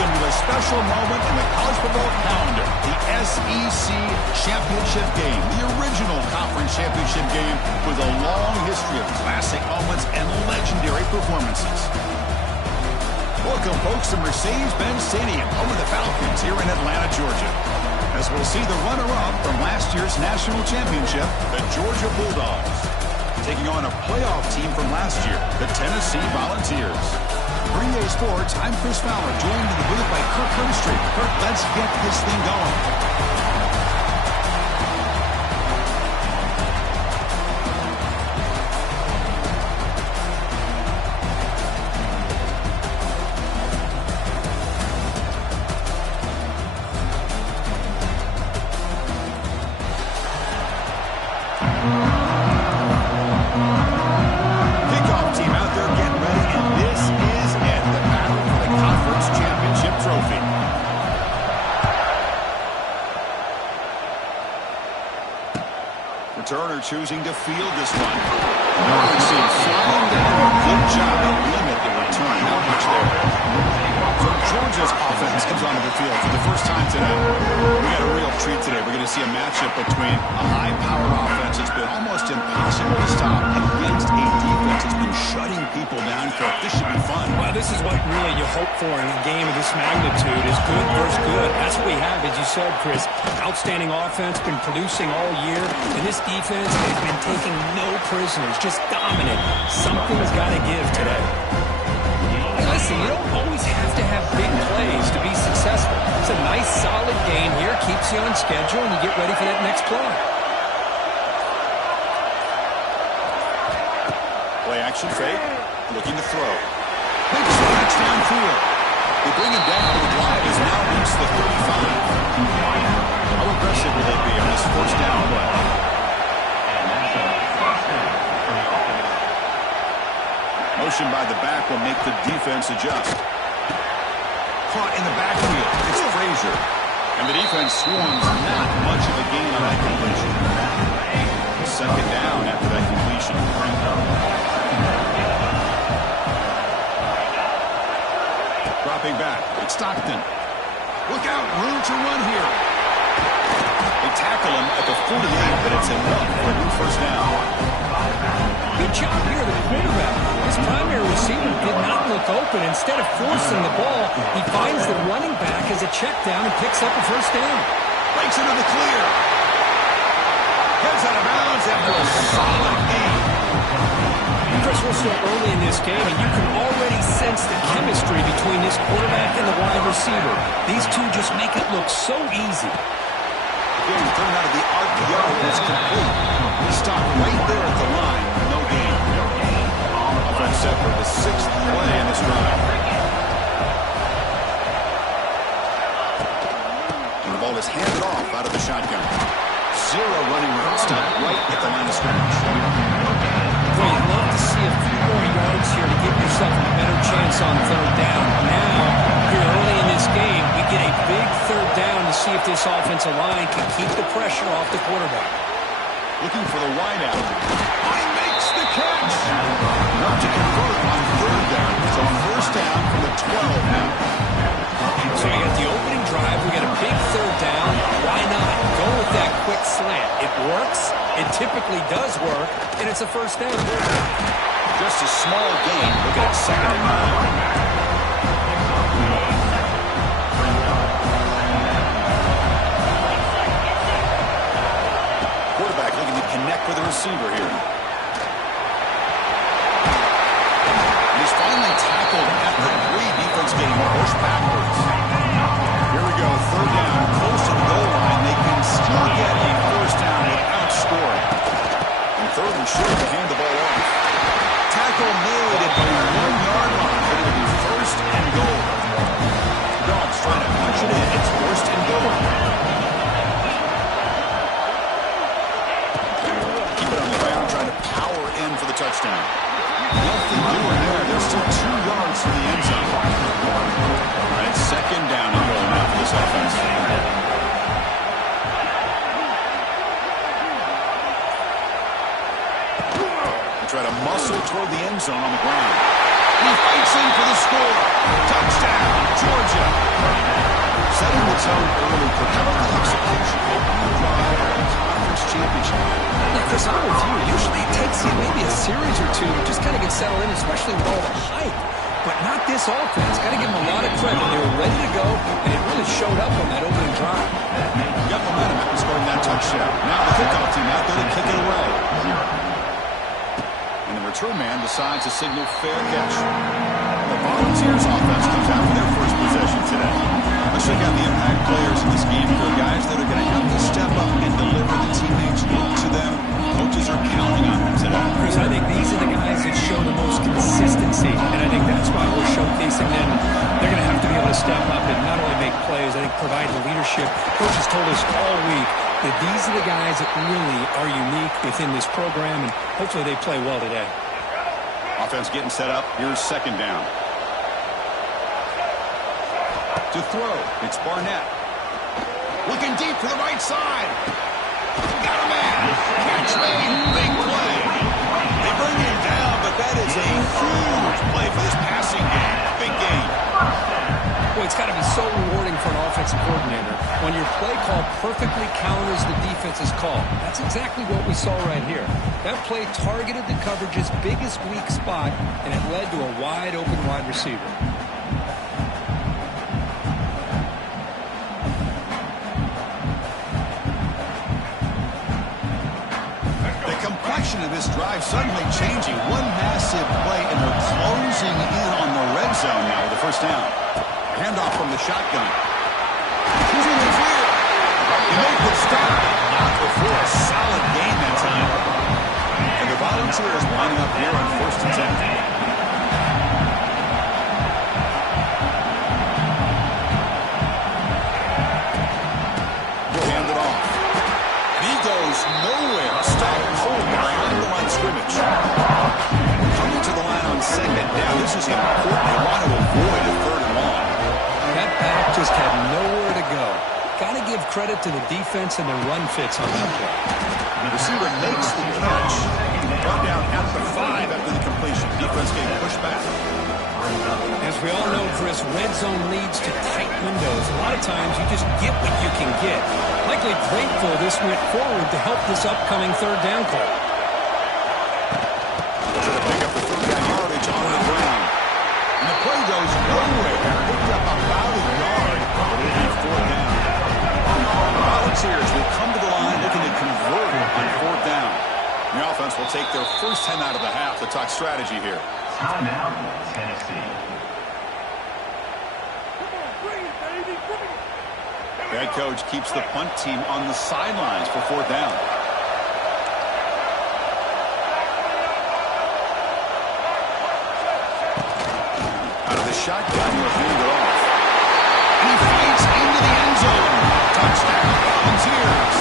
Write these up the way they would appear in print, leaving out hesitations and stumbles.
Welcome to a special moment in the college football calendar, the SEC Championship Game, the original conference championship game with a long history of classic moments and legendary performances. Welcome, folks, to Mercedes-Benz Stadium, home of the Falcons here in Atlanta, Georgia, as we'll see the runner-up from last year's national championship, the Georgia Bulldogs, taking on a playoff team from last year, the Tennessee Volunteers. For EA Sports, I'm Chris Fowler, joined in the booth by Kirk Herbstreit. Kirk, let's get this thing going. Turner choosing to field this one. Flying down. Good job to limit the return. Not much there. So Georgia's offense comes onto the field for the first time today. We got a real treat today. We're going to see a matchup between a high-powered offense that's been almost impossible to stop against a defense that's been shutting people down. This should be fun. Well, this is what really you hope for in a game of this magnitude is good versus good. That's what we have, as you said, Chris. Outstanding offense, been producing all year. And this defense has been taking no prisoners, just dominant. Something's got to give today. Hey, listen, you don't always have to have big plays to be successful. It's a nice, solid game here. Keeps you on schedule, and you get ready for that next play. Play action fake. Looking to throw. Big splash downfield. They bring him down. The drive has now reached the 35. How aggressive will they be on this first down play? Motion by the back will make the defense adjust. Caught in the backfield. It's Frazier. And the defense swarms not much of a gain on that completion. Second down after that completion. Dropping back. It's Stockton. Look out. Room to run here. They tackle him at the 48, but it's enough for a new first down. Good job here, the quarterback. His primary receiver did not look open. Instead of forcing the ball, he finds the running back as a check down and picks up a first down. Breaks into the clear. Heads out of bounds after a solid game. Chris, we're still early in this game, and you can already sense the chemistry between this quarterback and the wide receiver. These two just make it look so easy. Again, coming out of the RPO is complete. He stopped right there at the line. No gain. Offense set for the 6th play in this drive. And the ball is handed off out of the shotgun. Zero running room. Stopped right at the line of scrimmage. Well, you'd love to see a few more yards here to give yourself a better chance on third down. Now, here early in this game, we get a big third down to see if this offensive line can keep the pressure off the quarterback. Looking for the wideout. He makes the catch. Not to convert on third down. So first down from the 12 now. So we got the opening drive. We got a big third down. Why not? Go with that quick slant. It works. It typically does work. And it's a first down. Just a small gain. Look at it, 2nd and 9. Quarterback looking to connect with the receiver here. And he's finally tackled at the 3 defense getting pushed backwards. Here we go, third down, close to the goal line. They can still get a first down without scoring. And third and short to hand the ball off. Tackle made at the 1-yard line, but it'll be first and goal. Dogs trying to punch it in. It's first and goal. Power in for the touchdown. Nothing doing there. There's still 2 yards to the end zone. All right, second down and goal now for this offense. They try to muscle toward the end zone on the ground. And he fights in for the score. Touchdown, Georgia. Setting the tone early for the execution of the conference championship. Yeah, Chris, I'm with you. Usually it takes you maybe a series or two to just kind of get settled in, especially with all the hype. But not this offense. Got to give them a lot of credit. They were ready to go, and it really showed up on that opening drive. Got momentum after scoring that touchdown. Now the kickoff team out there to kick it away. And the return man decides to signal fair catch. The Volunteers offense comes out for their first possession today. Let's check out the impact players in this game. For guys that are going to have to step up and deliver. The teammates look to them. Coaches are counting on them today. Chris, I think these are the guys that show the most consistency, and I think that's why we're showcasing them. They're going to have to be able to step up and not only make plays, I think provide the leadership. Coaches told us all week that these are the guys that really are unique within this program, and hopefully they play well today. Offense getting set up. Here's second down. To throw, it's Barnett. Looking deep to the right side. Got a man. Catch made. Big play. They bring him down, but that is a huge play for this passing game. Big game. Well, it's got to be so rewarding for an offensive coordinator when your play call perfectly counters the defense's call. That's exactly what we saw right here. That play targeted the coverage's biggest weak spot, and it led to a wide-open wide receiver. Of this drive suddenly changing. One massive play, and they're closing in on the red zone now with the first down. Handoff from the shotgun. He's in the clear. He made the stop. Not before a solid gain that time. And the Volunteers lining up here on first and 10. Nowhere. Stop cold behind the line of scrimmage. Coming to the line on second down. This is important. They want to avoid a third and long. That back just had nowhere to go. Got to give credit to the defense and their run fits on that play. The receiver makes the catch. Brought down at the 5 after the completion. Defense getting pushed back. As we all know, Chris, red zone leads to tight windows. A lot of times you just get what you can get. Likely grateful this went forward to help this upcoming third down call. To pick up the third down yardage on the ground. And the play goes nowhere. Picked up about a yard. It'll be fourth down. The Volunteers will come to the line looking to convert on fourth down. The offense will take their first 10 out of the half to talk strategy here. Timeout, Tennessee. The head coach keeps the punt team on the sidelines for fourth down. Out of the shotgun, he'll hand it off. And he fights into the end zone. Touchdown, Volunteers.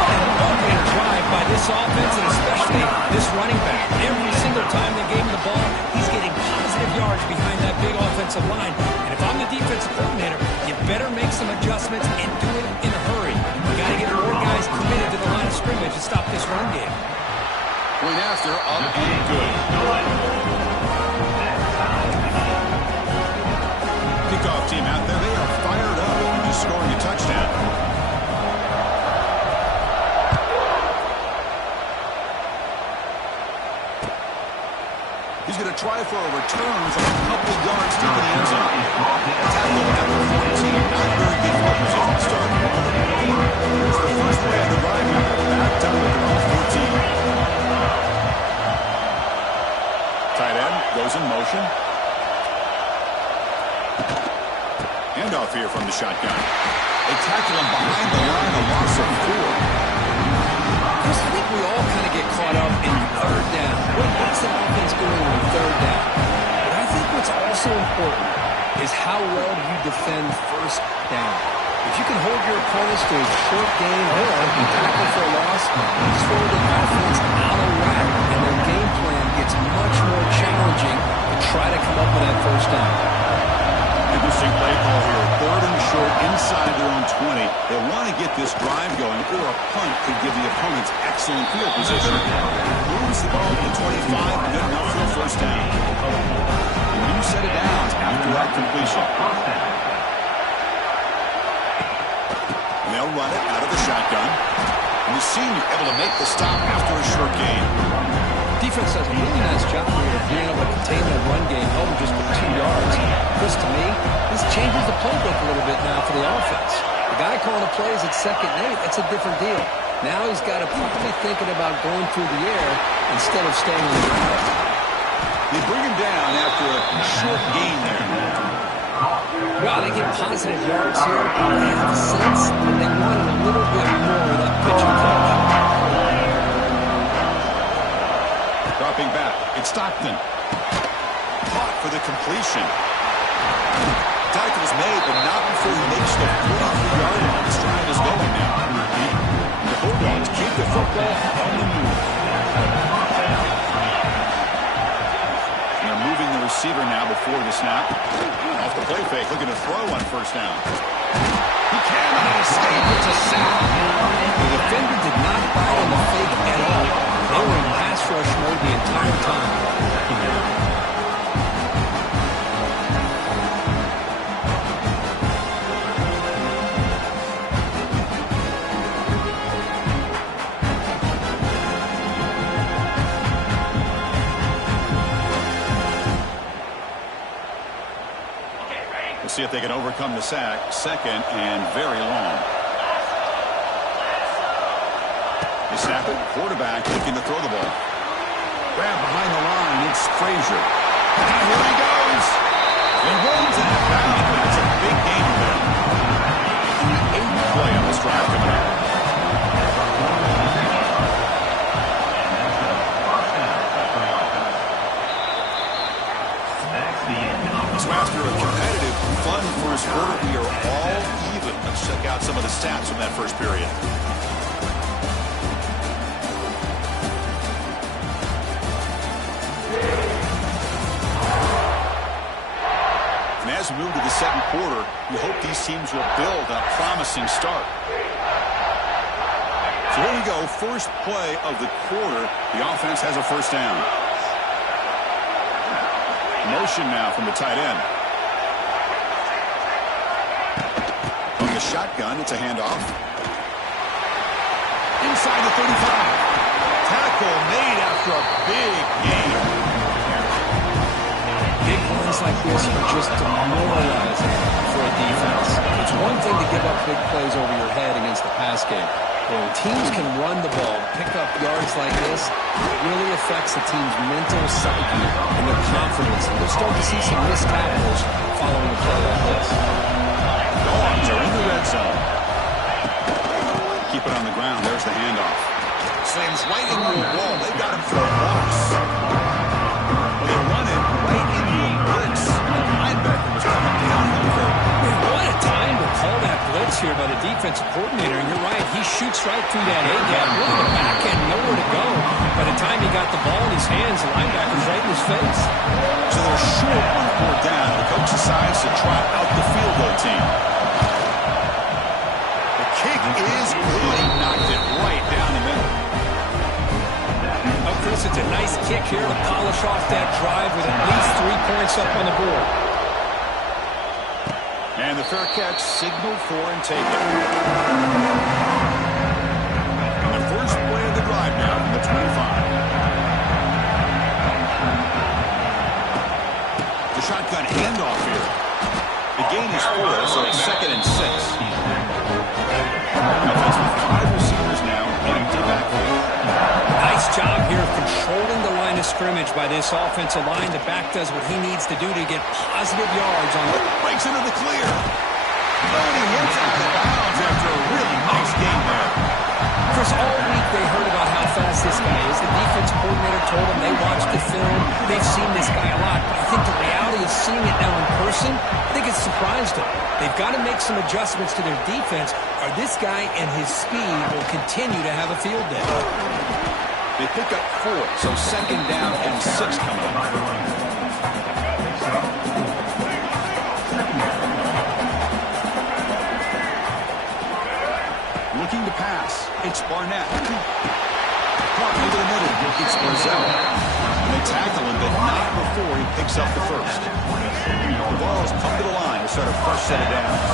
An opening drive by this offense, and especially this running back. Every single time they gave him the ball, he's getting positive yards behind that big offensive line. And if I'm the defensive coordinator, you better make some adjustments and do it in a hurry. You got to get more guys committed to the line of scrimmage to stop this run game. Point after, up and good. Kickoff team out there, they are fired up after just scoring a touchdown. He's going to try for a return from a couple yards deep in the end zone. Tackle at the 14. Not very good for position to start. Here's the first play of the drive now. Backed up at around 14. Tight end goes in motion. Handoff here from the shotgun. They tackle him behind the line, a loss of 4. Chris, I think we all kind of get caught up in third down. What makes an offense go on third down? But I think what's also important is how well do you defend first down. If you can hold your opponents to a short gain or you tackle for a loss, you throw the offense out of whack, and their game plan gets much more challenging to try to come up with that first down. And Interesting play call here. 3rd and short inside their own 20. They want to get this drive going, or a punt could give the opponents excellent field position. Moves the ball to the 25, good enough for a first down. A new set of downs after that completion. And they'll run it out of the shotgun. And the senior able to make the stop after a short gain. Defense does a really nice job here of being able to contain that run game, held him just for 2 yards. Chris, to me, this changes the playbook a little bit now for the offense. The guy calling the plays at 2nd and 8, that's a different deal. Now he's got to probably thinking about going through the air instead of staying on the ground. They bring him down after a short gain there. Well, they get positive yards here. They have a sense that they wanted a little bit more of that pitching coach. Dropping back, it's Stockton. Caught for the completion. Tackle's made, but not before he makes the 43-yard line. This drive is going now. The Bulldogs keep the football on the move. They're moving the receiver now before the snap. Off the play fake, looking to throw on first down. He cannot escape. It's a sack. The defender did not bite on the fake at all. They were in pass rush mode the entire time. We'll see if they can overcome the sack. 2nd and very long. They snap it. Quarterback looking to throw the ball. Grab behind the line. It's Frazier. And here he goes. He runs it out. That's a big gain there. The 8th play on this drive coming up. So after a competitive, fun first quarter, we are all even. Let's check out some of the stats from that first period. And as we move to the 2nd quarter, we hope these teams will build on a promising start. So here we go, first play of the quarter. The offense has a first down. Motion now from the tight end. On the shotgun, it's a handoff. Inside the 35. Tackle made after a big gain. Big runs like this are just demoralizing for a defense. It's one thing to give up big plays over your head against the pass game. When teams can run the ball, pick up yards like this, it really affects the team's mental psyche and their confidence. And we'll start to see some missed tackles following a play like this. Dogs are in the red zone. Keep it on the ground. There's the handoff. Slams right into a wall. They've got him for a loss. Well, they run it right into a blitz. The linebacker was coming down the curve. What a time to call that blitz here by the defensive coordinator. And you're right, he shoots right through that A-gap. Really, the back end, nowhere to go. By the time he got the ball in his hands, the linebacker's right in his face. So they're short on 4th down. The coach decides to try out the field goal team. The kick is good. He knocked it right down the middle. Oh, Chris, it's a nice kick here to polish off that drive with at least 3 points up on the board. And the fair catch signaled for and taken. And the first play of the drive now from the 25. The shotgun handoff here. The gain is 4, so it's 2nd and 6. Offense with 5 receivers now. Empty backfield. Nice job here of controlling the line of scrimmage by this offensive line. The back does what he needs to do to get positive yards on it. Breaks into the clear. And he hits out of bounds after a really nice game there. Chris, all week they heard about how fast this guy is. The defense coordinator told them they watched the film. They've seen this guy a lot. But I think the reality of seeing it now in person, I think it's surprised them. They've got to make some adjustments to their defense, or this guy and his speed will continue to have a field day. They pick up 4, so 2nd down and 6 coming up. Looking to pass. It's Barnett. Caught over the middle. It's Brazil. They tackle him, but not before he picks up the first. The Vols come to the line to start a first set of downs.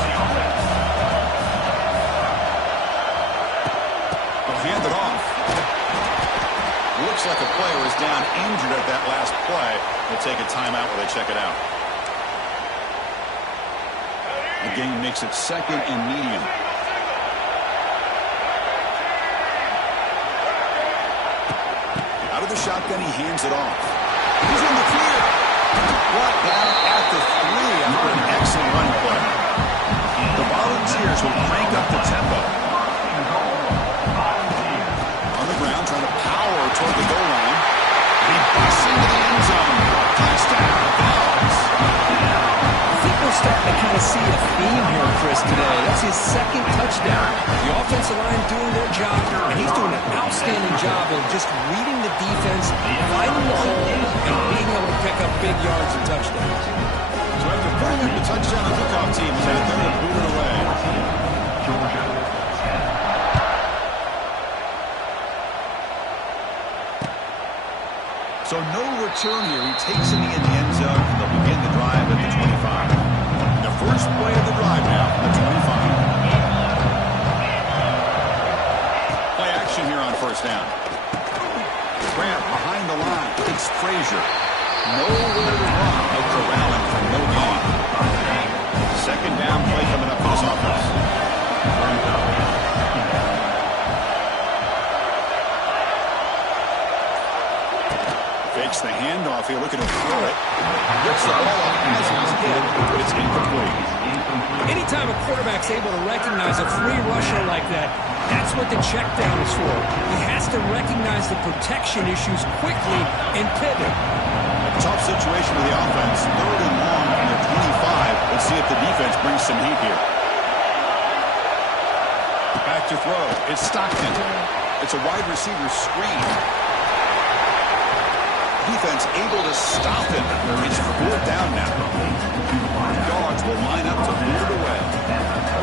They'll hand it off. Looks like a player is down injured at that last play. They'll take a timeout while they check it out. The game makes it second and medium. Out of the shotgun, he hands it off. He's in the clear. Brought down at the 3 after an excellent run play. The Volunteers will crank up the tempo. On the ground, trying to power toward the goal line. He busts into the end zone. Touchdown, Vols. I think we're starting to kind of see a theme here, Chris, today. That's his second touchdown. The offensive line doing their job, and he's doing an outstanding job of just reading the defense, finding the hole, and being able to pick up big yards and touchdowns. So after putting up the touchdown, the kickoff team is out there to boot it away. Georgia 10. So no return here. He takes it in the end zone, and they'll begin the drive at the 25. The first play of the drive now from the 25. Play action here on first down. Grant behind the line. It's Frazier. Nowhere to run. No corralling for no gain. Second down play coming up for this offense. Fakes the handoff here, looking to throw it. Gets the ball up as he's hit, but it's incomplete. Anytime a quarterback's able to recognize a free rusher like that, that's what the check down is for. He has to recognize the protection issues quickly and pivot. A tough situation with the offense. Third and long from their 25. Let's see if the defense brings some heat here. Back to throw. It's Stockton. It's a wide receiver screen. Defense able to stop him. It's 4th down now. Dogs will line up to move it away.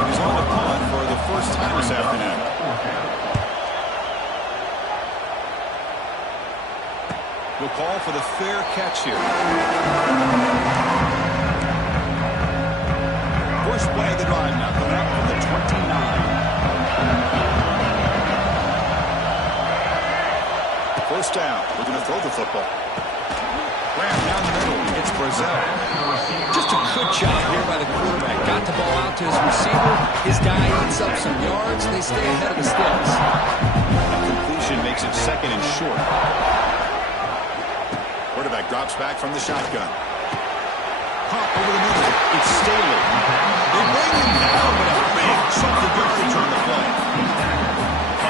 He's on the punt for the first time this afternoon. We'll call for the fair catch here. First play of the drive now coming up from the 29. First down. We're going to throw the football. Graham down the middle. It's Brazil. Just a good job here by the quarterback. Got the ball out to his receiver. His guy eats up some yards. They stay ahead of the sticks. Completion makes it second and short. Quarterback drops back from the shotgun. Pop over the middle. It's Staley. They bring him down, but a big chunk of yardage on the play.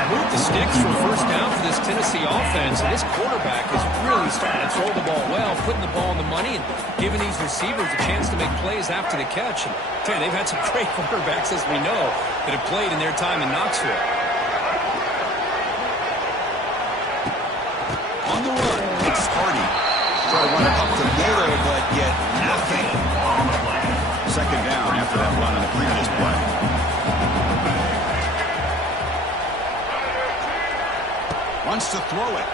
Move the sticks for first down for this Tennessee offense. And this quarterback is really starting to throw the ball well, putting the ball on the money, and giving these receivers a chance to make plays after the catch. And man, they've had some great quarterbacks, as we know, that have played in their time in Knoxville. On the run, it's Hardy. Try to run it up the middle, but yet nothing. Second down after that run on the previous play. Wants to throw it.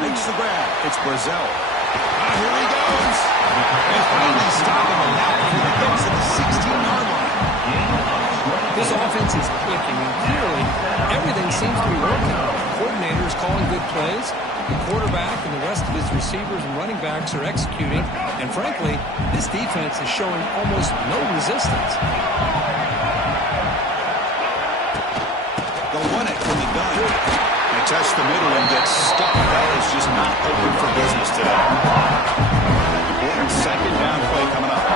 Makes the grab. It's Brazil. Here he goes. They finally stop him, and now he gets to the 16-yard line. This offense is clicking, and clearly everything seems to be working. The coordinator is calling good plays. The quarterback and the rest of his receivers and running backs are executing. And frankly, this defense is showing almost no resistance. They'll run it from the gun. They test the middle and get stuck. That is just not open for business today. Important second down play coming up.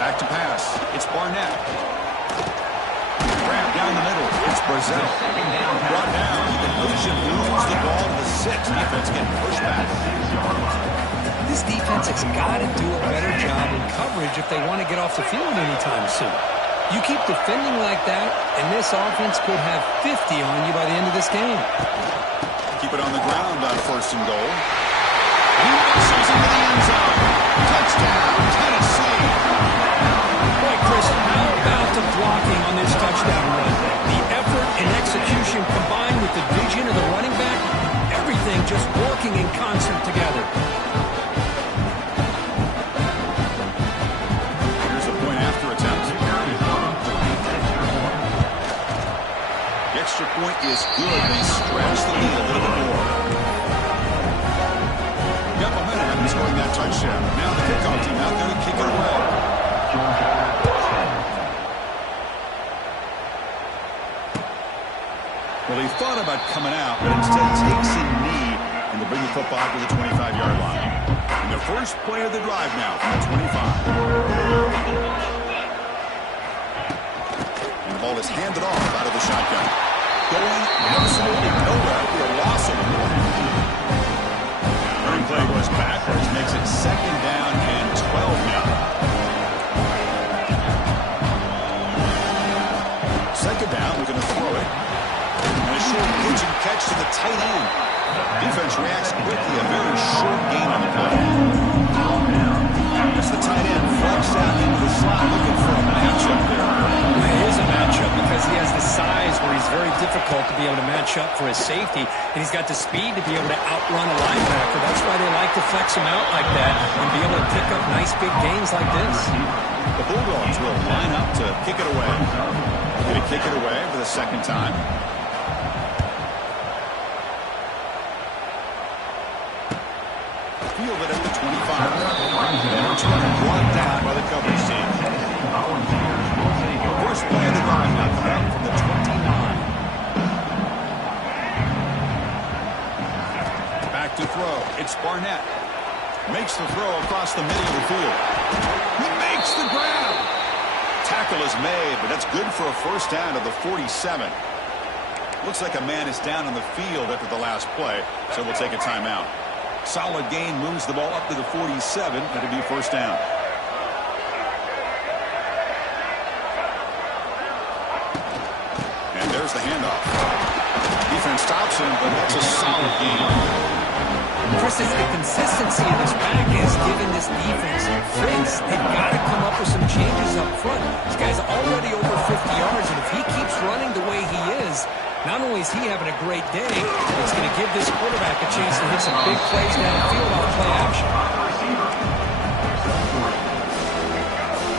Back to pass. It's Barnett. Grab down the middle. It's Brazil. Brought down. Completion moves the ball to the 6. Defense getting pushed back. This defense has got to do a better job in coverage if they want to get off the field anytime soon. You keep defending like that, and this offense could have 50 on you by the end of this game. Keep it on the ground on first and goal. He misses into the end zone. is good. They stretch the lead a little bit more. Got momentum after scoring that touchdown. Now the kickoff team out there to kick it away. Well, he thought about coming out, but instead takes a knee and to bring the football to the 25-yard line. And the first play of the drive now from the 25. Ball is handed off out of the shotgun. Going absolutely nowhere for a loss of the ball. Running play goes backwards, makes it 2nd down and 12 now. 2nd down, we're going to throw it. And a short pitch and catch to the tight end. Defense reacts quickly, a very short gain on the play. As the tight end flex out into the slot looking for a matchup there. It is a matchup because he has the size where he's very difficult to be able to match up for his safety, and he's got the speed to be able to outrun a linebacker. That's why they like to flex him out like that and be able to pick up nice big gains like this. The Bulldogs will line up to kick it away. Going to kick it away for the 2nd time. Field it at the 25. And return brought down by the coverage team. First play of the drive now coming up from the 29. Back to throw. It's Barnett. Makes the throw across the middle of the field. He makes the grab. Tackle is made, but that's good for a first down to the 47. Looks like a man is down on the field after the last play, so we'll take a timeout. Solid gain moves the ball up to the 47. That'll be first down. And there's the handoff. Defense stops him, but that's a solid gain. Chris, the consistency of this back is giving this defense fits. They've got to come up with some changes up front. This guy's already over 50 yards, and if he keeps running the way he is, not only is he having a great day, it's going to give this quarterback a chance to hit some big plays downfield off play action.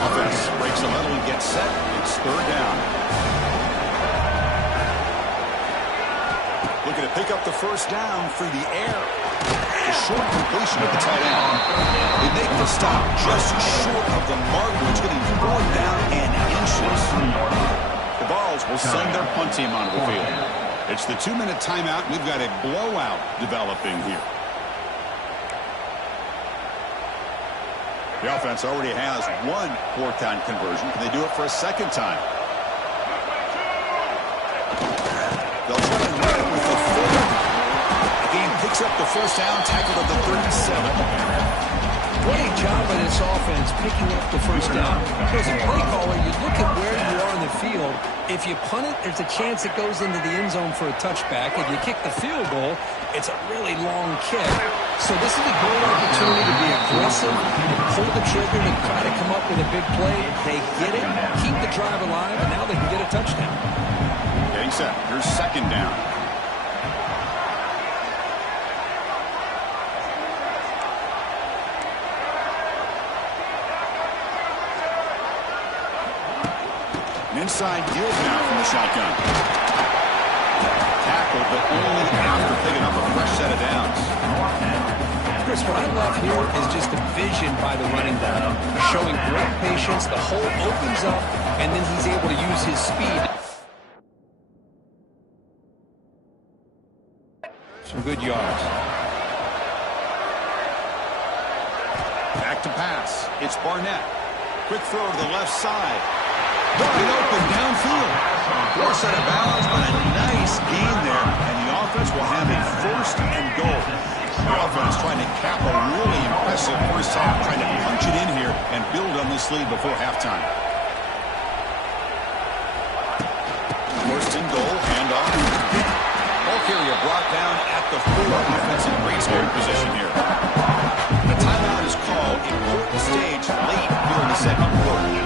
Offense breaks a level and gets set. It's 3rd down. Looking to pick up the first down through the air. A short completion of the tight end. They make the stop just short of the mark, which getting 4th down and inches. The Vols will send their punt team onto the field. It's the 2-minute timeout. We've got a blowout developing here. The offense already has 1 4th-down conversion. Can they do it for a 2nd time? They'll try and run it with the 4th. The game picks up the first down, tackled at the 37. Great job by this offense picking up the first down. As a play caller, you look at where you are in the field. If you punt it, there's a chance it goes into the end zone for a touchback. If you kick the field goal, it's a really long kick. So this is a great opportunity to be aggressive and pull the trigger to try to come up with a big play. They get it, keep the drive alive, and now they can get a touchdown. Getting set. Here's 2nd down. Inside deals now from the shotgun. Tackled, but only after picking up a fresh set of downs. Chris, what I love here is just the vision by the running back. Showing great patience, the hole opens up, and then he's able to use his speed. Some good yards. Back to pass. It's Barnett. Quick throw to the left side. Wide open downfield. 4 set of bounds, but a nice gain there. And the offense will have a 1st and goal. The offense trying to cap a really impressive first half, trying to punch it in here and build on this lead before halftime. 1st and goal, handoff. Ball carrier brought down at the 4. Offense in great scoring position here. The timeout is called. Important stage late here in the 2nd quarter.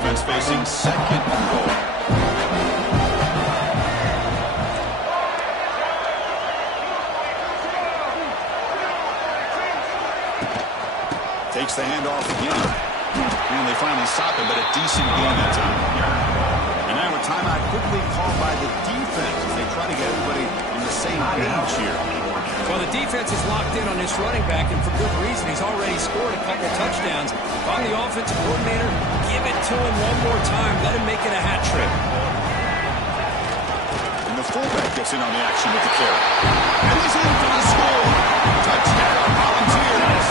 Offense facing 2nd and goal. Takes the handoff again. And they finally stop him, but a decent gain that time. And now a timeout quickly called by the defense as they try to to get everybody on the same page here. Well, the defense is locked in on this running back, and for good reason. He's already scored a couple touchdowns. If I'm the offensive coordinator, give it to him one more time. Let him make it a hat trick. And the fullback gets in on the action with the carry. And he's in for the score. Touchdown, Volunteers.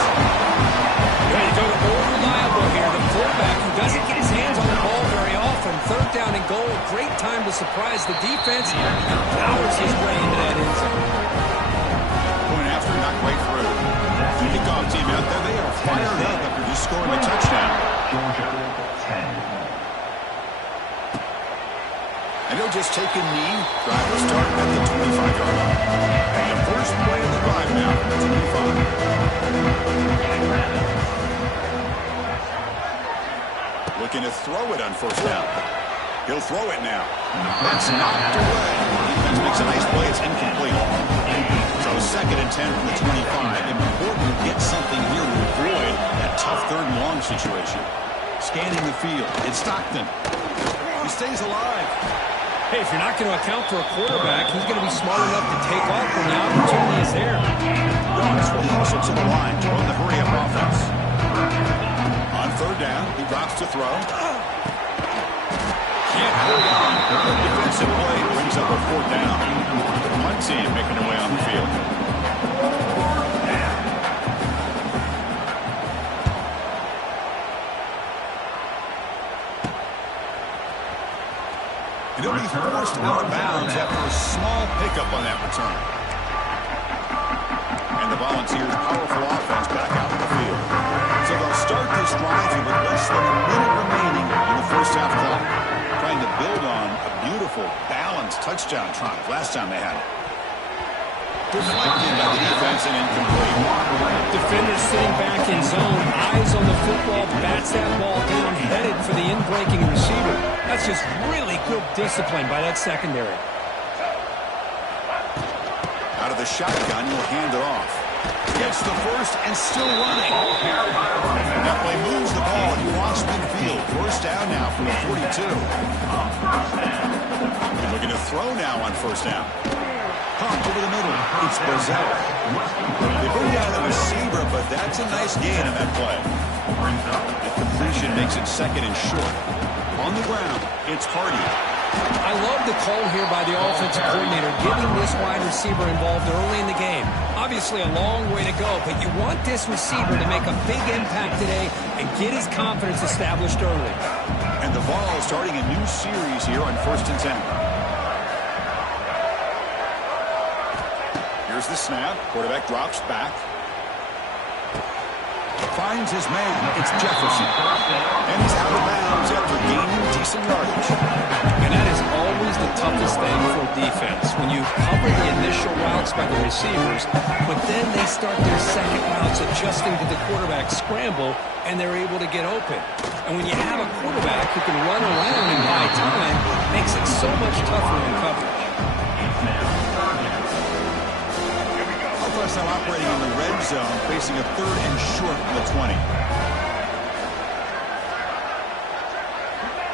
Ready to go to more reliable here. The fullback, who doesn't get his hands on the ball very often. Third down and goal. Great time to surprise the defense. And powers his way into that end zone. Point after, not quite through. The kickoff team out there, they are fired up after just scoring a touchdown. Georgia 10. And he'll just take a knee. Drive will start at the 25-yard line. And the first play of the drive now at the 25. Looking to throw it on first down. He'll throw it now. That's knocked away. Defense makes a nice play. It's incomplete. So second and 10 from the 25. Important to get something here to avoid that tough third and long situation. Scanning the field. It's Stockton. He stays alive. Hey, if you're not going to account for a quarterback, he's going to be smart enough to take off when the opportunity is there. Lawrence will hustle to the line to run the hurry-up offense. On third down, he drops to throw. Can't hold on. The defensive play brings up a fourth down. The punt team making their way on the field. And he'll be forced out of bounds after a small pickup on that return. And the Volunteers' powerful offense back out in the field. So they'll start this drive here with less than a minute remaining in the first half clock. Trying to build on a beautiful, balanced touchdown drive last time they had it. Deflected by the defense and incomplete. Defender sitting back in zone, eyes on the football, bats that ball down, headed for the in-breaking receiver. That's just really good discipline by that secondary. Out of the shotgun, he'll hand it off. Gets the first and still running. That play moves the ball across midfield. First down now from the 42. Looking to throw now on first down. Pump over the middle. It's Brazil. They bring down the receiver, but that's a nice gain on that play. The completion makes it second and short. On the ground, it's Hardy. I love the call here by the offensive coordinator, getting this wide receiver involved early in the game. Obviously a long way to go, but you want this receiver to make a big impact today and get his confidence established early. And the Vols starting a new series here on 1st and 10. Here's the snap. Quarterback drops back. Finds his man. It's Jefferson. And he's out of bounds after gaining decent yardage. And that is always the toughest thing for defense. When you cover the initial routes by the receivers, but then they start their second routes adjusting to the quarterback scramble, and they're able to get open. And when you have a quarterback who can run around and buy time, it makes it so much tougher in coverage. Now operating in the red zone, facing a third and short from the 20.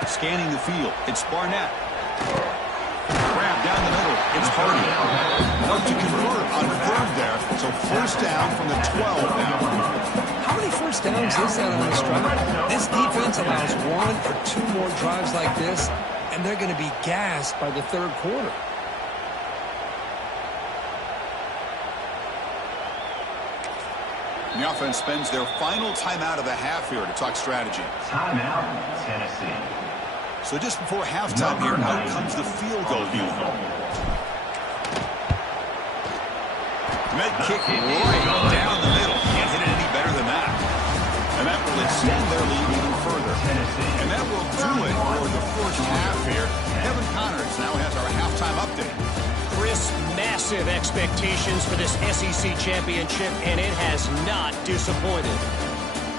Scanning the field, it's Barnett. Grab down the middle, it's Hardy. Enough to convert on third there, so first down from the 12 now. How many first downs is that on this drive? This defense allows one or two more drives like this, and they're going to be gassed by the third quarter. The offense spends their final timeout of the half here to talk strategy. Timeout, Tennessee. So just before halftime here, out comes the field goal unit. Med kick right down the middle. Can't hit it any better than that. And that will extend their lead even further. And that will do it for the first half here. Kevin Connors now has our halftime update. Chris, massive expectations for this SEC championship, and it has not disappointed.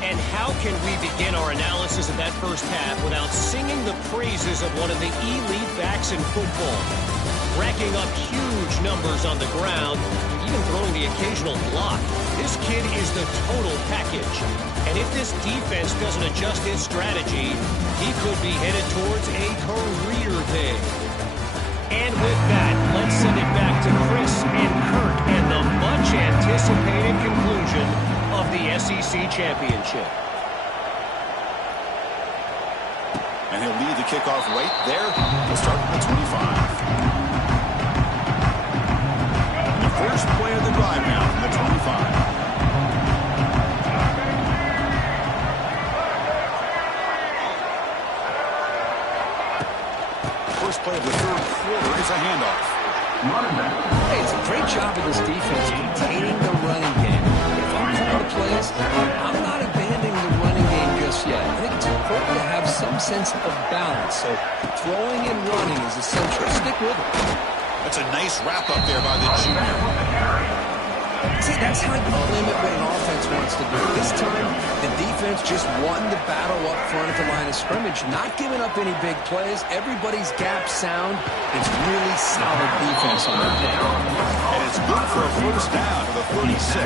And how can we begin our analysis of that first half without singing the praises of one of the elite backs in football? Racking up huge numbers on the ground, even throwing the occasional block. This kid is the total package. And if this defense doesn't adjust his strategy, he could be headed towards a career day. And with that, let's send it edition of the SEC Championship. And he'll lead the kickoff right there. He'll start at the 25. And the first play of the drive now from the 25. First play of the third quarter is a handoff. Hey, it's a great job of this defense containing the running game. If I'm calling the plays, I'm not abandoning the running game just yet. I think it's important to have some sense of balance. So throwing and running is essential. Stick with it. That's a nice wrap-up there by the junior. See, that's how you limit what an offense wants to do. This time, the defense just won the battle up front at the line of scrimmage, not giving up any big plays. Everybody's gap sound. It's really solid defense on that play. And it's good for a first down to the 36.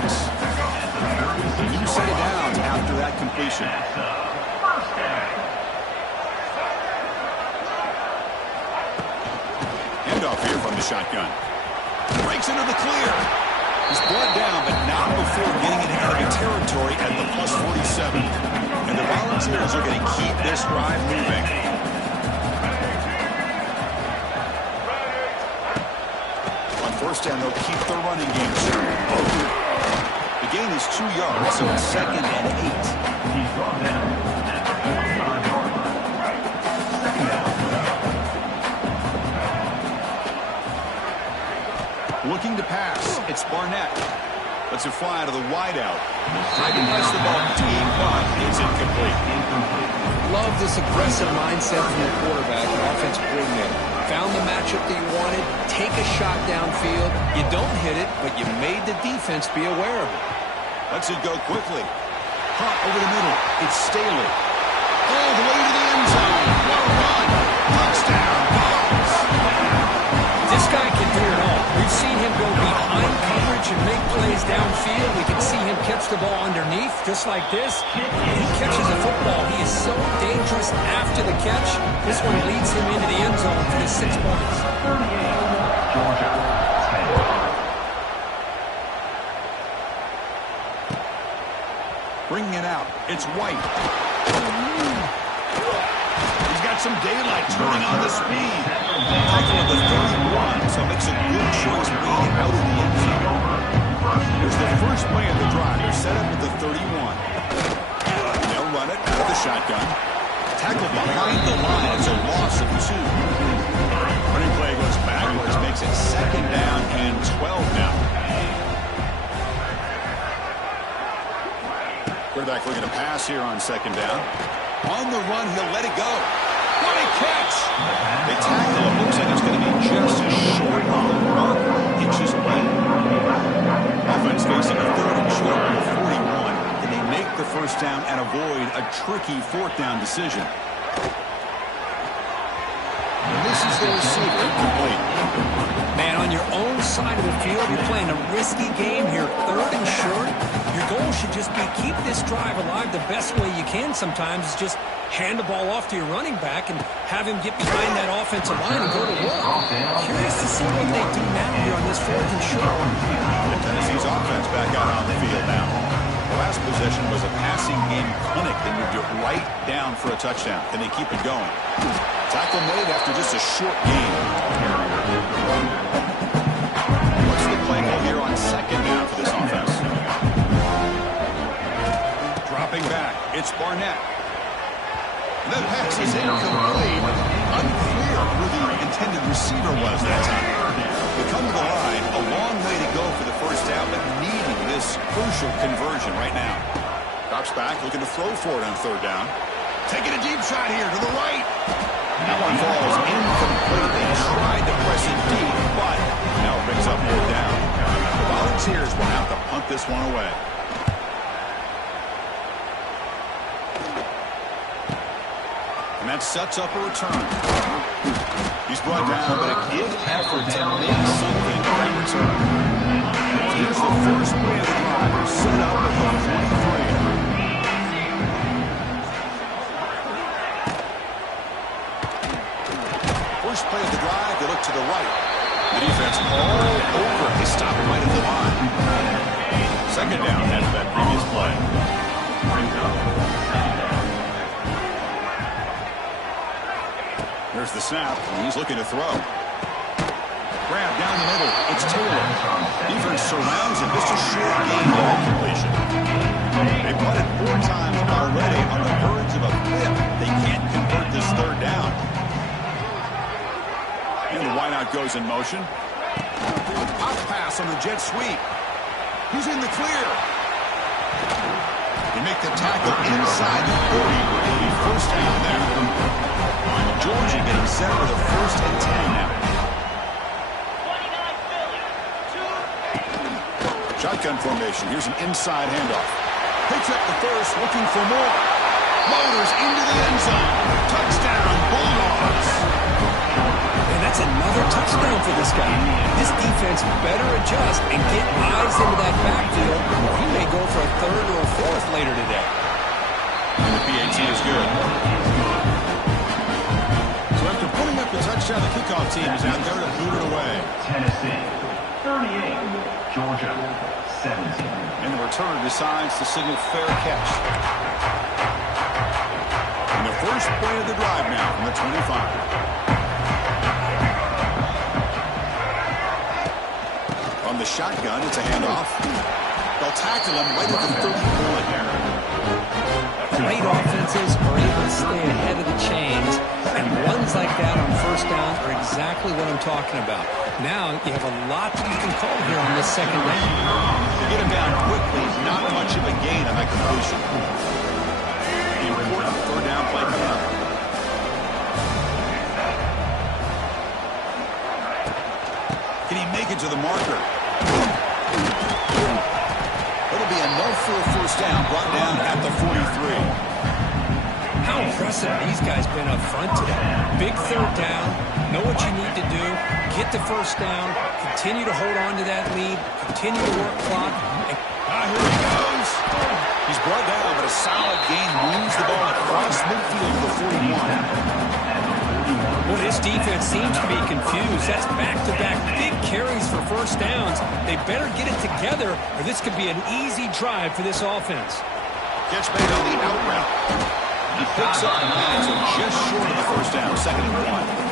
New set of downs after that completion. Handoff here from the shotgun. Breaks into the clear. He's brought down, but not before getting it out of the territory at the plus 47. And the Volunteers are going to keep this drive moving. On first down, they'll keep the running game strong. The gain is 2 yards, so it's 2nd and 8. Looking to pass. It's Barnett. Lets it fly to the wideout. Tried to press the ball deep, but it's incomplete. Love this aggressive mindset from the quarterback and offensive coordinator. Found the matchup that you wanted. Take a shot downfield. You don't hit it, but you made the defense be aware of it. Lets it go quickly. Caught over the middle. It's Staley. All the way to the end zone. What a run. Touchdown. Vols. This guy can do it all. We've seen him go behind coverage and make plays downfield. We can see him catch the ball underneath, just like this. When he catches a football, he is so dangerous after the catch. This one leads him into the end zone for the 6 points. Georgia, 10. Bringing it out. It's White. He's got some daylight turning on the speed. Tackle at the 31, so makes a good choice being out of the end zone. Here's the first play of the drive. They're set up at the 31. They'll run it out of the shotgun. Tackle behind the line. It's a loss of 2. Running play goes backwards, makes it 2nd down and 12 now. Quarterback looking to pass here on 2nd down. On the run, he'll let it go. What a catch! They tackle him. Looks like it's going to be just a short on the mark. Inches away. Offense facing a 3rd and short on the 41. Can they make the first down and avoid a tricky 4th down decision? And this is the receiver. Complete. Man, on your own side of the field, you're playing a risky game here. 3rd and short. Your goal should just be keep this drive alive the best way you can sometimes is just hand the ball off to your running back and have him get behind that offensive line and go to work. Curious to see what they do now here on this 4th and short. And Tennessee's offense back out on the field now. The last possession was a passing game clinic. They moved it right down for a touchdown. Can they keep it going? Tackle made after just a short gain. What's the play call here on 2nd down for this offense? Dropping back. It's Barnett. The pass is incomplete. Unclear who the intended receiver was that time. They come to the line, a long way to go for the first down, but needing this crucial conversion right now. Drops back, looking to throw for it on 3rd down. Taking a deep shot here to the right. That one falls incomplete. They tried to press it deep, but now it picks up 4th down. The Volunteers will have to punt this one away. And that sets up a return. He's brought down, but a good effort to make something of that return. Here's the first play of the drive. They're set up at the 43. First play of the drive, they look to the right. The defense all over. They stop it right at the line. Second down after that previous play. There's the snap, and he's looking to throw. Grab down the middle. It's Taylor. Defense surrounds him. Just a short gain ball completion. They punted 4 times already on the verge of a 5th. They can't convert this third down. And the wideout goes in motion. Pop pass on the jet sweep. He's in the clear. They make the tackle inside the 40. It'll be first down there. Georgia getting set with a 1st and 10 now. Shotgun formation. Here's an inside handoff. Picks up the first, looking for more. Motors into the end zone. Touchdown, Bulldogs. And that's another touchdown for this guy. This defense better adjust and get eyes into that backfield, or he may go for a 3rd or a 4th later today. And the PAT is good. So after putting up the touchdown, the kickoff team is out there to boot it away. Tennessee, 38. Georgia, 17. And the returner decides to signal fair catch. And the first play of the drive now from the 25. On the shotgun, it's a handoff. They'll tackle him right at the 30-point area. Great offenses are able to stay ahead of the chains, and runs like that on first down are exactly what I'm talking about. Now you have a lot that you can call here on this second down. To get him down quickly, not much of a gain on that completion. The important third down play coming up. Can he make it to the marker? It'll be enough for a first down, brought down at the 43. How impressive these guys been up front today. Big third down, know what you need to do, get the first down, continue to hold on to that lead, continue to work clock. Here he goes. He's brought down, but a solid gain moves the ball across midfield to the 41. Well, this defense seems to be confused. That's back-to-back big carries for first downs. They better get it together, or this could be an easy drive for this offense. Catch made on the out route. He picks up 9, so just short of the first down, 2nd and 1.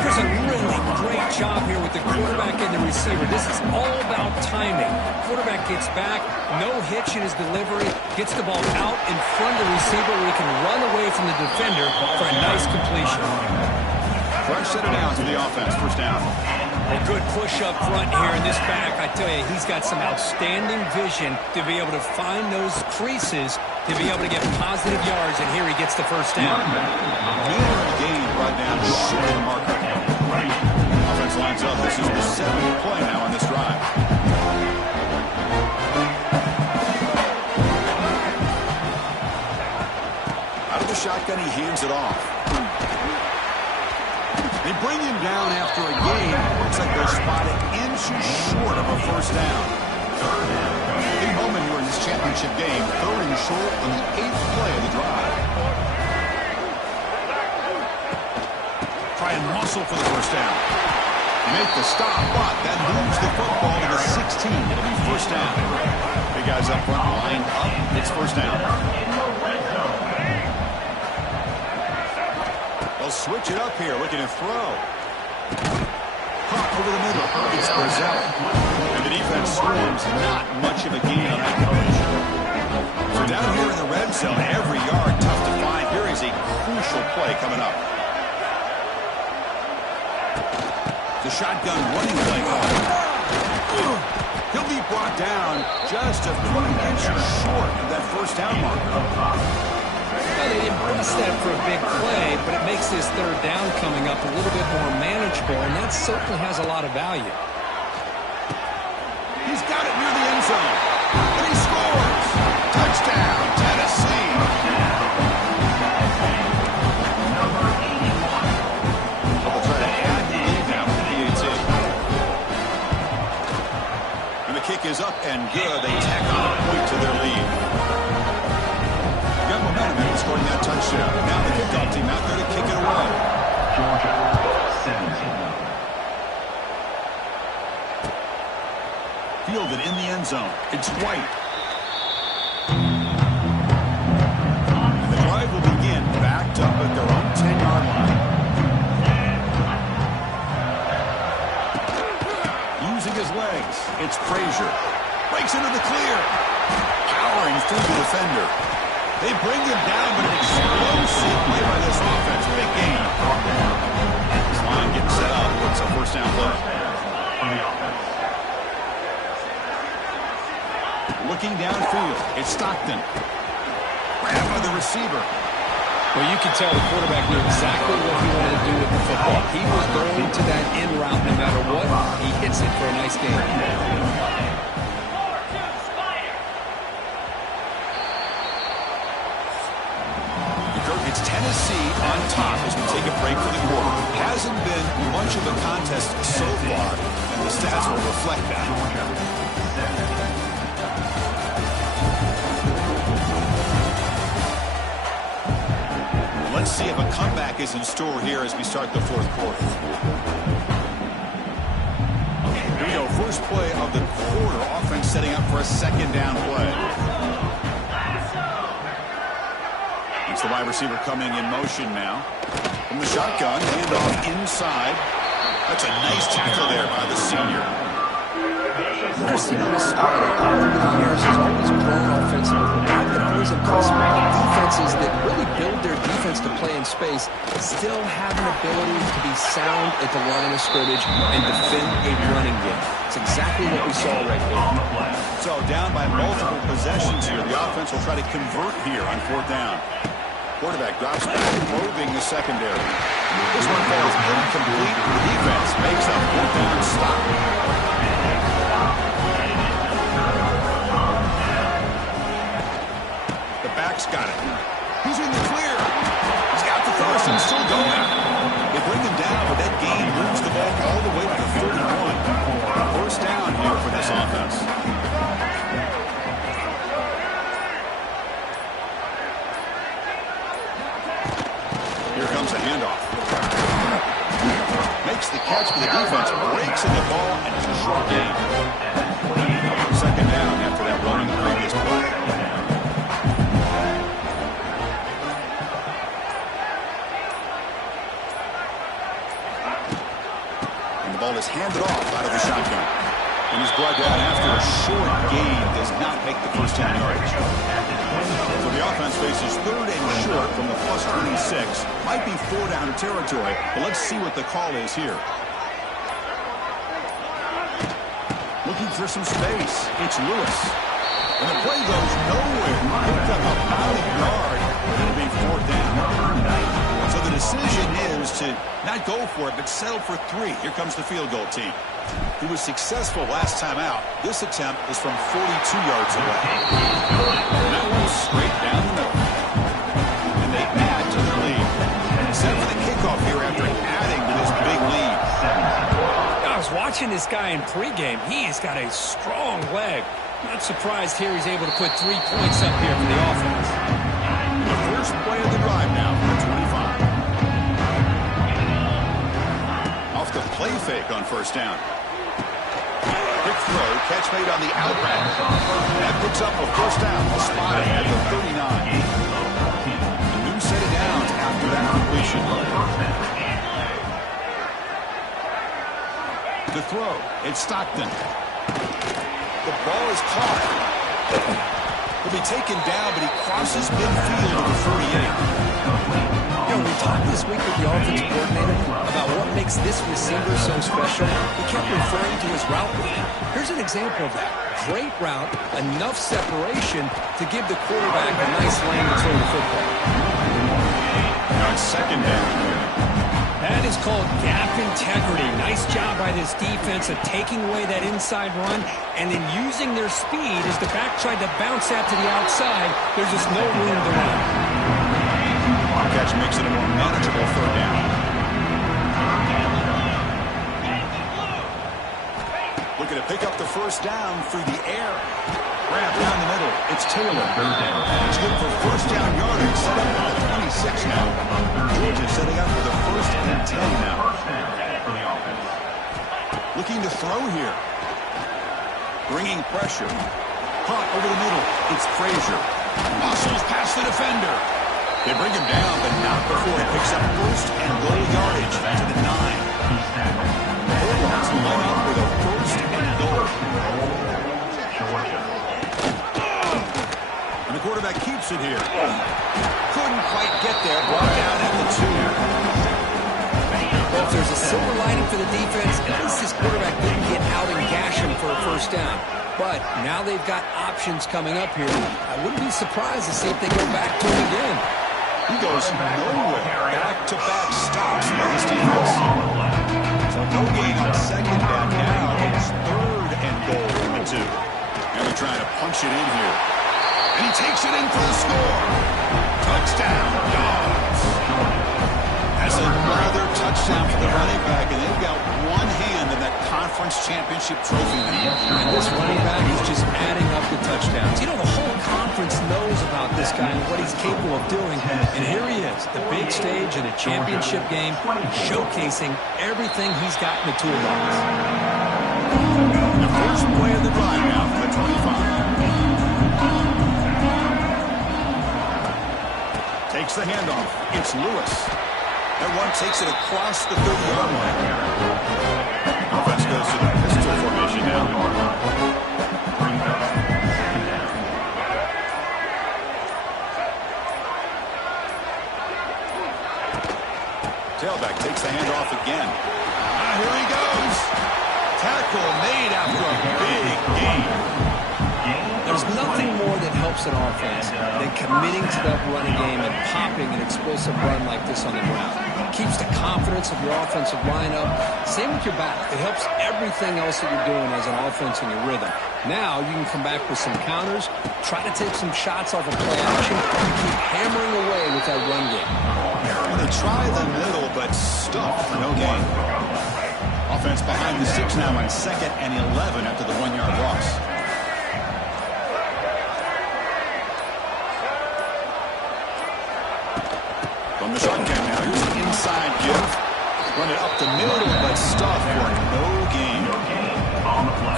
There's a really great job here with the quarterback and the receiver. This is all about timing. Quarterback gets back, no hitch in his delivery, gets the ball out in front of the receiver where he can run away from the defender for a nice completion. Fresh set of downs to the offense, first down. A good push up front here in this back. I tell you, he's got some outstanding vision to be able to find those creases, to be able to get positive yards, and here he gets the first down. Gain brought down short of the marker. Offense lines up. This is the 7th play now on this drive. Out of the shotgun, he hands it off. They bring him down after a gain. Looks like they're spotted inches short of a first down. Big moment here in this championship game. 3rd and short on the 8th play of the drive. Try and muscle for the first down. Make the stop, but that moves the football to the 16. It'll be first down. Big guys up front lined up. It's first down. They'll switch it up here, looking to throw. Caught over the middle. It's Brazil. And the defense swarms, not much of a gain on that completion. So down here in the red zone, every yard tough to find. Here is a crucial play coming up. The shotgun running play. He'll be brought down just a few inches short of that first down marker. Well, they didn't press that for a big play, but it makes this third down coming up a little bit more manageable, and that certainly has a lot of value. He's got it near the end zone, and he scores. Touchdown, Tennessee. They'll try to add the lead now for the PAT. And the kick is up and good. They tack on a point to their lead. Got momentum in scoring that touchdown. Now the kickoff team out there to kick it away. Georgia, 17. Fielded in the end zone. It's White. And the drive will begin backed up at their own 10-yard line. Using his legs, it's Frazier. Breaks into the clear. Powering through the defender. They bring him down, but an explosive play by this offense. Big game. This line getting set up. It's a first down play. Looking downfield, it's Stockton. Grabbed by the receiver. Well, you can tell the quarterback knew exactly what he wanted to do with the football. He was going to that in route no matter what. He hits it for a nice game. It's Tennessee on top as we take a break for the quarter. Hasn't been much of a contest so far, and the stats will reflect that. Let's see if a comeback is in store here as we start the fourth quarter. Here we go, first play of the quarter. Offense setting up for a second down play. It's the wide receiver coming in motion now. From the shotgun, handoff inside. That's a nice tackle there by the senior. What I've seen on this style over the years has always grown offensively. I've been always impressed with defenses that really build their defense to play in space, still have an ability to be sound at the line of scrimmage and defend a running game. It's exactly what we saw right there. So down by multiple possessions here, the offense will try to convert here on fourth down. Quarterback drops back, probing the secondary. This one falls incomplete. The defense makes a fourth down stop. The back's got it. He's in the clear. He's got the first and still going. They bring him down, but that gain moves the ball all the way to the 31. First down here for this offense. Here comes the handoff. Makes the catch, but the defense breaks in the ball, and it's a short game. Second down after that run in the previous play. And the ball is handed off out of the shotgun. And he's brought down after a short gain. Does not make the first 10 yards. So the offense faces third and short from the plus 26. Might be 4 down territory, but let's see what the call is here. Looking for some space. It's Lewis. And the play goes nowhere. Picked up about a yard. It'll be 4th down. So the decision is to not go for it, but settle for 3. Here comes the field goal team. He was successful last time out. This attempt is from 42 yards away. And that one's straight down the middle. And they add to the lead. Set for the kickoff here after adding to this big lead. I was watching this guy in pregame. He has got a strong leg. Not surprised here he's able to put 3 points up here for the offense. The first play of the drive now for 25. Off the play fake on first down. Quick throw, catch made on the out route. That picks up a first down, spotted at the 39. A new set of downs after that completion. The throw, it's Stockton. The ball is caught. He'll be taken down, but he crosses midfield to the 38. You know, we talked this week with the offensive coordinator about what makes this receiver so special. He kept referring to his route running. Here's an example of that. Great route, enough separation to give the quarterback a nice lane to throw the football. Now it's second down. That is called gap integrity. Nice job by this defense of taking away that inside run and then using their speed as the back tried to bounce that to the outside. There's just no room to run. Catch makes it a more manageable third down. Looking to pick up the first down through the air. Grab down the middle. It's Taylor. It's good for first down yardage. Set up at the 26 now. Georgia setting up for the first and 10 now. Looking to throw here. bringing pressure. Caught over the middle. It's Frazier. Muscles past the defender. They bring him down, but not before he picks up first and goal yardage to the 9. Vols line up with a first and goal. And the quarterback keeps it here. Couldn't quite get there. Brought down at the 2. Well, if there's a silver lining for the defense, at least this quarterback didn't get out and gash him for a first down. But now they've got options coming up here. I wouldn't be surprised to see if they go back to him again. He goes nowhere. Back-to-back stops by this defense. So no gain on second down now. It's third and goal from the 2. And they're trying to punch it in here. And he takes it in for the score. Touchdown, Dogs. That's another touchdown for the running back, and they've got one hand in that conference championship trophy now. And this running back is just adding up the touchdowns. You know, the whole conference knows about this guy and what he's capable of doing. And here he is, the big stage in a championship game, showcasing everything he's got in the toolbox. The first play of the drive now from the 25. Takes the handoff. It's Lewis. That one takes it across the 30-yard line. Offense goes to the pistol formation now. Tailback takes the handoff again. Here he goes. Tackle made after a big gain. There's nothing more that helps an offense than committing to that running game and popping an explosive run like this on the ground. It keeps the confidence of your offensive line up. Same with your back. It helps everything else that you're doing as an offense in your rhythm. Now you can come back with some counters, try to take some shots off of play action, and keep hammering away with that run game. Well, they try the middle, but stuff for no gain. Offense behind the 6 now on 2nd and 11 after the 1-yard loss. From the shotgun now, here's an inside give. Run it up the middle, but stuff for no gain.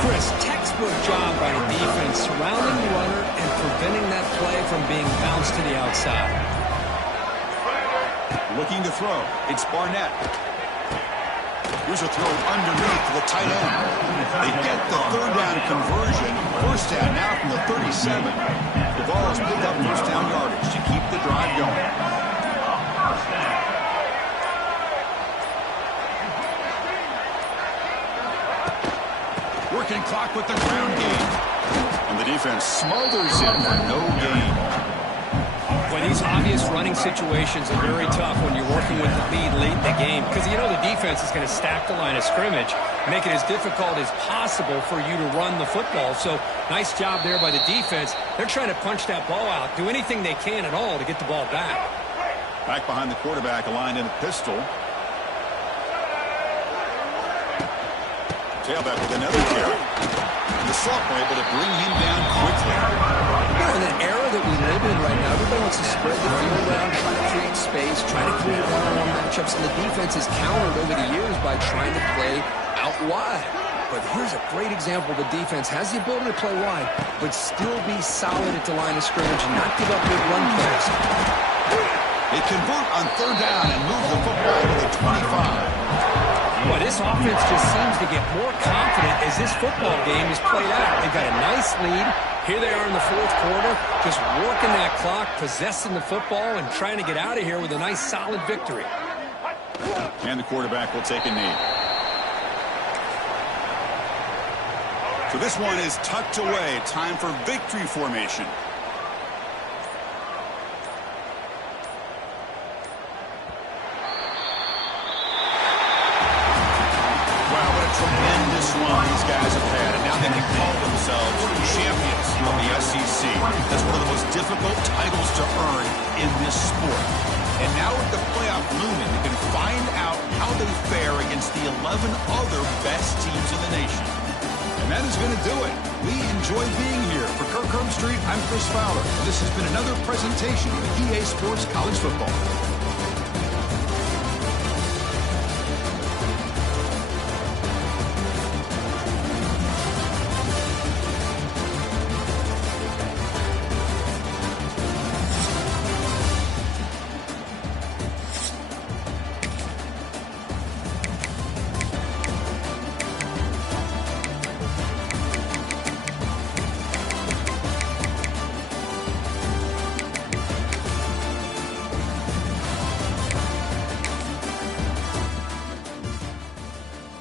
Chris, textbook job by the defense surrounding the runner and preventing that play from being bounced to the outside. Looking to throw. It's Barnett. Here's a throw underneath to the tight end. They get the third down conversion. First down now from the 37. The Vols pick up first down yardage to keep the drive going. Working clock with the ground game. And the defense smothers him for no gain. Boy, these obvious running situations are very tough when you're working with the lead late in the game because you know the defense is going to stack the line of scrimmage, make it as difficult as possible for you to run the football. So nice job there by the defense. They're trying to punch that ball out, do anything they can at all to get the ball back. Back behind the quarterback, aligned in a pistol. Tailback with another carry. The sophomore able to bring him down quickly. In an era that we live in right now, everybody wants to spread the field around, try to create space, try to create one-on-one matchups, and the defense has countered over the years by trying to play out wide. But here's a great example. The defense has the ability to play wide, but still be solid at the line of scrimmage and not give up big run plays. They convert on third down and move the football to the 25. Well, this offense just seems to get more confident as this football game is played out. They've got a nice lead. Here they are in the fourth quarter, just working that clock, possessing the football, and trying to get out of here with a nice, solid victory. And the quarterback will take a knee. So this one is tucked away. Time for victory formation. Tremendous run these guys have had, and now they can call themselves champions of the SEC. That's one of the most difficult titles to earn in this sport. And now with the playoff looming, they can find out how they fare against the 11 other best teams in the nation. And that is going to do it. We enjoy being here. For Kirk Herbstreit, I'm Chris Fowler. This has been another presentation of EA Sports College Football.